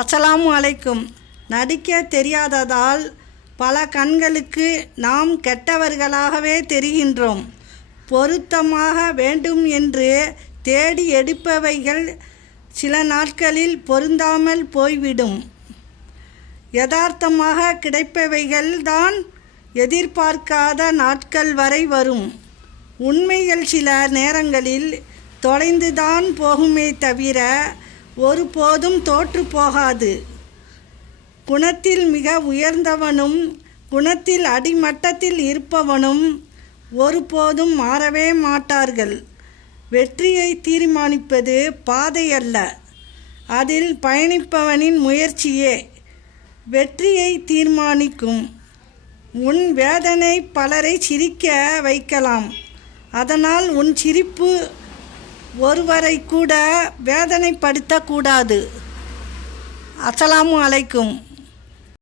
அஸ்ஸலாமு அலைக்கும். நடிக்க தெரியாததால் பல கண்களுக்கு நாம் கெட்டவர்களாகவே தெரிகின்றோம். பொருத்தமாக வேண்டும் என்று தேடி எடுப்பவைகள் சில நாட்களில் பொருந்தாமல் போய்விடும். யதார்த்தமாக கிடைப்பவைகள் தான் எதிர்பார்க்காத நாட்கள் வரை வரும். உண்மைகள் சில நேரங்களில் தொலைந்துதான் போகுமே தவிர ஒருபோதும் தோற்று போகாது. குணத்தில் மிக உயர்ந்தவனும் குணத்தில் அடிமட்டத்தில் இருப்பவனும் ஒருபோதும் மாறவே மாட்டார்கள். வெற்றியை தீர்மானிப்பது பாதை அல்ல, அதில் பயணிப்பவனின் முயற்சியே வெற்றியை தீர்மானிக்கும். உன் வேதனை பலரை சிரிக்க வைக்கலாம். அதனால் உன் சிரிப்பு ஒருவரை கூட வேதனைப்படுத்தக்கூடாது. அஸ்ஸலாமு அலைக்கும்.